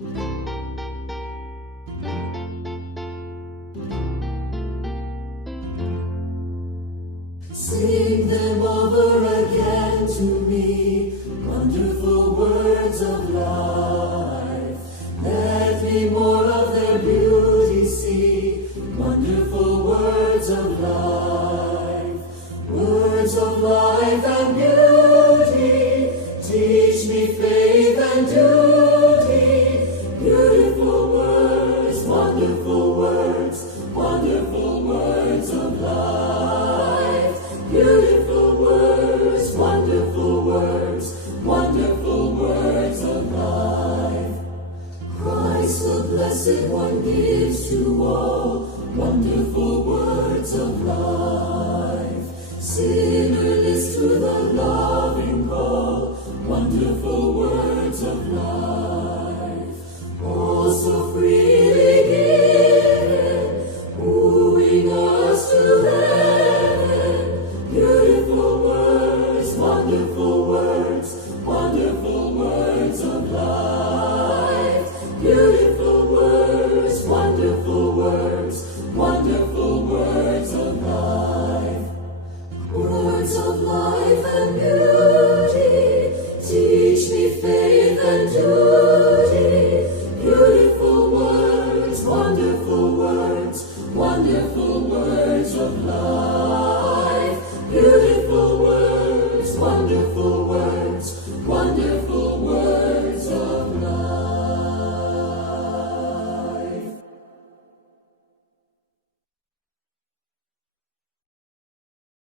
Sing them over again to me, wonderful words of life. Let me more of their beauty see, wonderful words of life. Words of life and beauty, teach me faith and duty. Beautiful words, wonderful words, wonderful words of life. Beautiful words, wonderful words, wonderful words of life. Christ the Blessed One gives to all wonderful words of life. Sinner list to the loving call, wonderful words of life. Oh, so freely given, wooing us to heaven. Beautiful words, wonderful words, wonderful words of life.